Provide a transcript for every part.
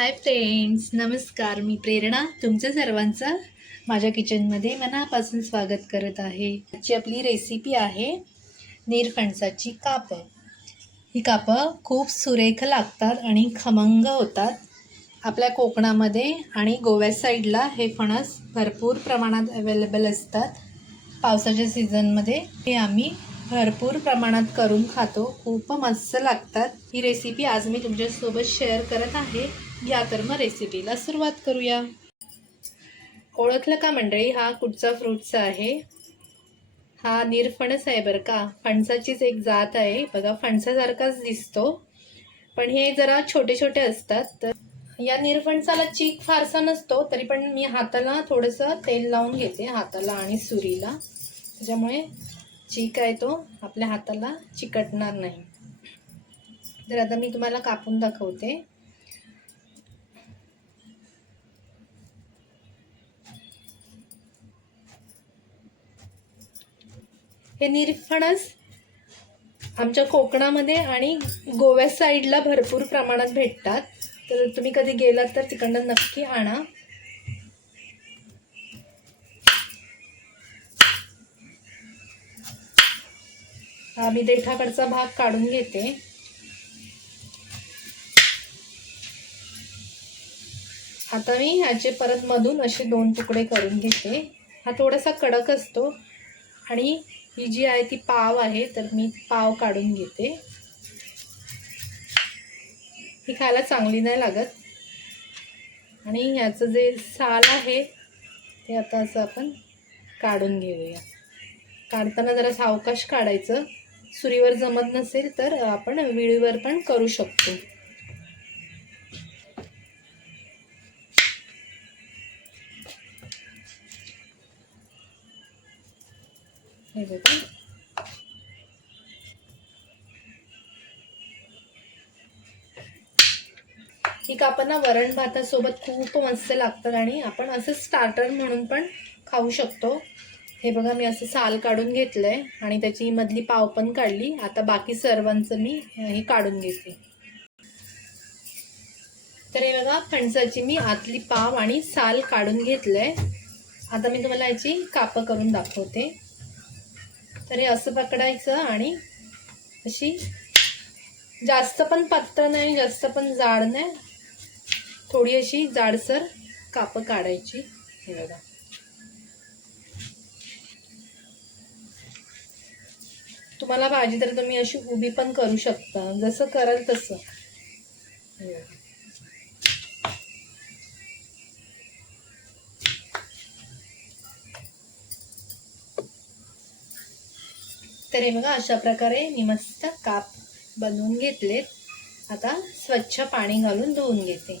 Hi friends, नमस्कार. मी प्रेरणा तुमचं सर्वांचं माझ्या किचनमध्ये मनापासून स्वागत करत आहे. आजची आपली रेसिपी आहे निरफणसाची कापं. ही कापं खूप सुरेख लागतात आणि खमंग होतात. आपल्या कोकणामध्ये आणि गोव्या साईडला हे फणस भरपूर प्रमाणात अवेलेबल असतात. पावसाच्या सीझनमध्ये हे आम्ही भरपूर प्रमाणात करून खातो. खूप मस्त लागतात. ही रेसिपी आज मी तुमच्यासोबत शेअर करत आहे. या तर मग रेसिपीला सुरुवात करूया. ओळखलं का मंडळी, हा कुठचा फ्रूटचा आहे? हा निरफणस आहे बरं का. फणसाचीच एक जात आहे बघा. फणसासारखाच दिसतो, पण हे जरा छोटे छोटे असतात. तर या निरफणसाला चीक फारसा नसतो, तरी पण मी हाताला थोडंसं तेल लावून घेते, हाताला आणि सुरीला. त्याच्यामुळे चीक आहे तो आपल्या हाताला चिकटणार नाही. तर आता मी तुम्हाला कापून दाखवते. हे निरफणस आमच्या कोकणामध्ये आणि गोव्या साईडला भरपूर प्रमाणात भेटतात. तर तुम्ही कधी गेलात तर तिकडनं नक्की आणा. मी देठाकडचा भाग काढून घेते. आता मी ह्याचे परत मधून असे 2 तुकडे करून घेते. हा थोडासा कडक असतो आणि ही जी आहे ती पाव आहे, तर मी पाव काढून घेते. ही खायला चांगली नाही लागत. आणि ह्याचं जे साल आहे ते आता असं आपण काढून घेऊया. काढताना जरा सावकाश काढायचं. सुरीवर जमत नसेल तर आपण विळीवर पण करू शकतो. हे बघा, ही कापं वरण भातासोबत खूप मस्त लागतात आणि आपण असं स्टार्टर म्हणून पण खाऊ शकतो. हे बघा, मी असं साल काढून घेतलंय आणि त्याची मधली पाव पण काढली. आता बाकी सर्वांचं मी हे काढून घेते. तर हे बघा, फणसाची मी आतली पाव आणि साल काढून घेतलंय. आता मी तुम्हाला याची कापं करून दाखवते. तर हे असं पकडायचं आणि अशी जास्त पण पातळ नाही, जास्त पण जाड नाही, थोडी अशी जाडसर कापं काढायची. हे बघा, तुम्हाला पाहिजे तर तुम्ही अशी उभी पण करू शकता, जसं कराल तसं. तर हे बघा, अशा प्रकारे मी मस्त काप बनवून घेतलेत. आता स्वच्छ पाणी घालून धुवून घेते.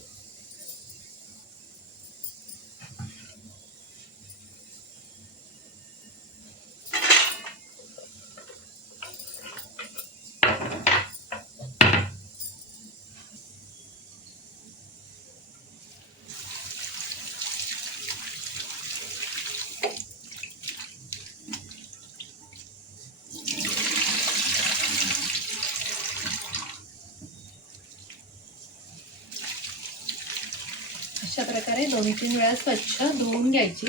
अशा प्रकारे 2-3 वेळा स्वच्छ धुवून घ्यायची.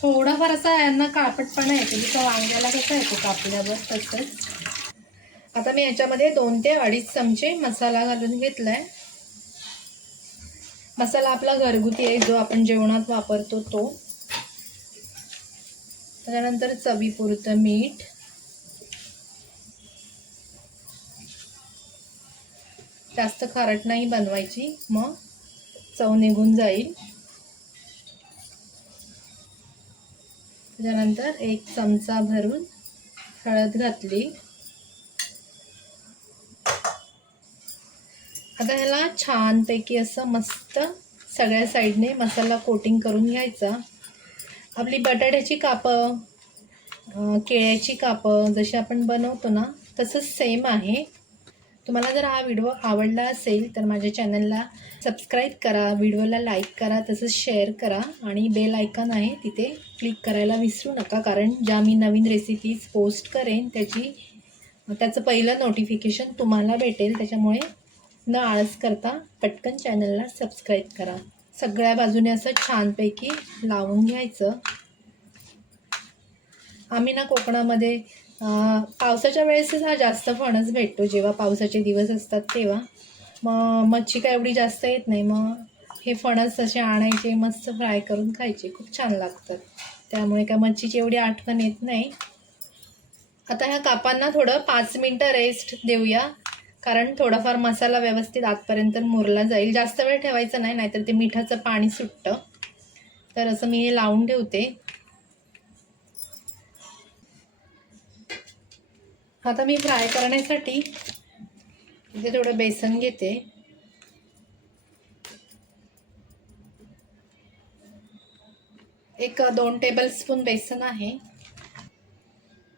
थोडाफार असा यांना काळपटपणा येतो, जसं वांग्याला कसं येतो कापल्यावर तसंच. आता मी याच्यामध्ये 2 ते 2.5 चमचे मसाला घालून घेतलाय. मसाला आपला घरगुती आहे, जो आपण जेवणात वापरतो तो. त्यानंतर चवीपुरतं मीठ, जास्त खारट नाही बनवायची, मग चव निघून जाईल. त्यानंतर 1 चमचा भरून हळद घातली. आता ह्याला छानपैकी असं मस्त सगळ्या साईडने मसाला कोटिंग करून घ्यायचा. आपली बटाट्याची कापं, केळ्याची कापं जशी आपण बनवतो ना, तसंच सेम आहे. तुम्हाला जर हा व्हिडिओ आवडला असेल तर माझ्या चॅनलला सबस्क्राईब करा, व्हिडिओला लाईक करा, तसंच शेअर करा आणि बेल आयकॉन आहे तिथे क्लिक करायला विसरू नका, कारण ज्या मी नवीन रेसिपीज पोस्ट करेन त्याची त्याचं पहिलं नोटिफिकेशन तुम्हाला भेटेल. त्याच्यामुळे न आळस करता पटकन चॅनलला सबस्क्राईब करा. सगळ्या बाजूने असं छानपैकी लावून घ्यायचं. आम्ही ना कोकणामध्ये पावसाच्या वेळेसच हा जास्त फणस भेटतो, जेव्हा पावसाचे दिवस असतात तेव्हा. मग मच्छी काय एवढी जास्त येत नाही. मग हे फणस असे आणायचे, मस्त फ्राय करून खायचे, खूप छान लागतात. त्यामुळे काय मच्छीची एवढी आठवण येत नाही. आता ह्या कापांना थोडं 5 मिनटं रेस्ट देऊया, कारण थोडाफार मसाला व्यवस्थित आतपर्यंत मुरला जाईल. जास्त वेळ ठेवायचं नाही, नाहीतर ते मिठाचं पाणी सुटतं. तर असं मी हे लावून ठेवते. आता मी फ्राय करण्यासाठी इथे थोडं बेसन घेते. एक 2 टेबलस्पून बेसन आहे.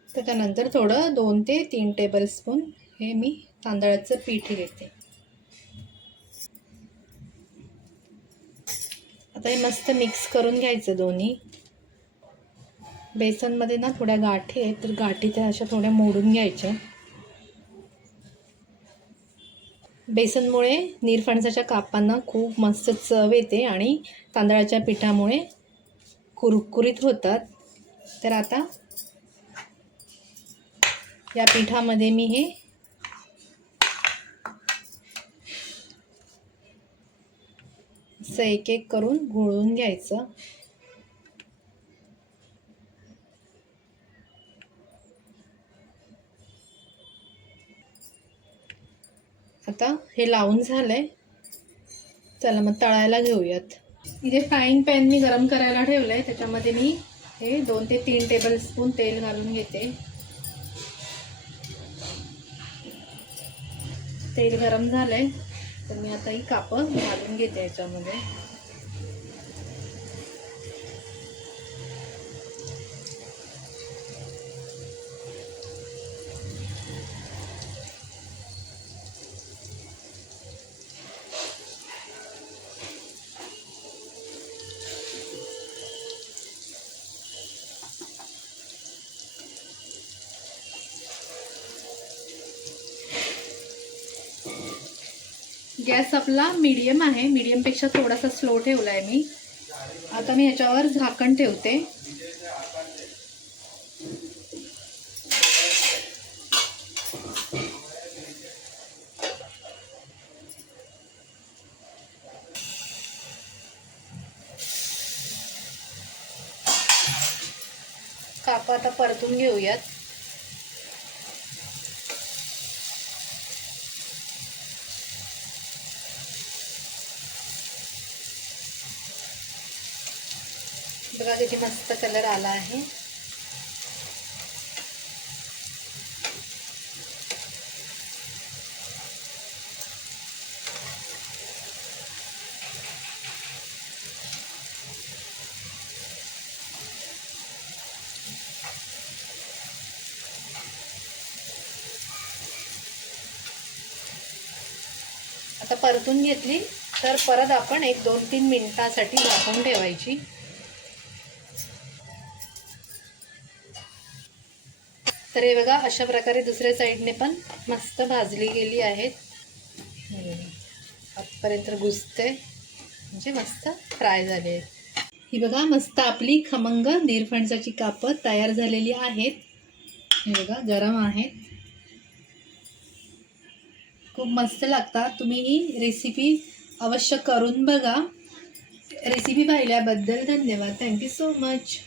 त्याच्यानंतर थोडं 2 ते 3 टेबलस्पून हे मी तांदळाचं पीठ घेते. आता हे मस्त मिक्स करून घ्यायचं दोन्ही. बेसनमध्ये ना थोड्या गाठी आहेत, तर गाठी त्या अशा थोड्या मोडून घ्यायच्या. बेसनमुळे निरफणसाच्या कापांना खूप मस्त चव येते आणि तांदळाच्या पिठामुळे कुरकुरीत होतात. तर आता या पिठामध्ये मी हे असं एक एक करून घोळून घ्यायचं. आता हे लावून झालंय. चला मग तळायला घेऊयात. इथे फ्राईंग पॅन मी गरम करायला ठेवलंय. त्याच्यामध्ये मी हे 2 ते 3 टेबलस्पून तेल घालून घेते. तेल गरम झालंय, तर मी आता ही कापं घालून घेते याच्यामध्ये. गॅस आपला मीडियम आहे. मीडियमपेक्षा थोडासा स्लो ठेवला आहे मी. आता मी ह्याच्यावर झाकण ठेवते. कापं आता परतून घेऊयात. बघा किती मस्त कलर आला आहे. आता परतून घेतली तर परत आपण 1-2-3 मिनिटांसाठी झाकून ठेवायची. तर हे बघा अशा प्रकारे दुसऱ्या साईडने पण मस्त भाजली गेली आहेत. आतपर्यंत घुसते, म्हणजे मस्त फ्राय झाले आहेत. ही बघा मस्त आपली खमंग निरफणसाची कापं तयार झालेली आहेत. हे बघा गरम आहेत, खूप मस्त लागतात. तुम्ही ही रेसिपी अवश्य करून बघा. रेसिपी पाहिल्याबद्दल धन्यवाद. Thank you so much.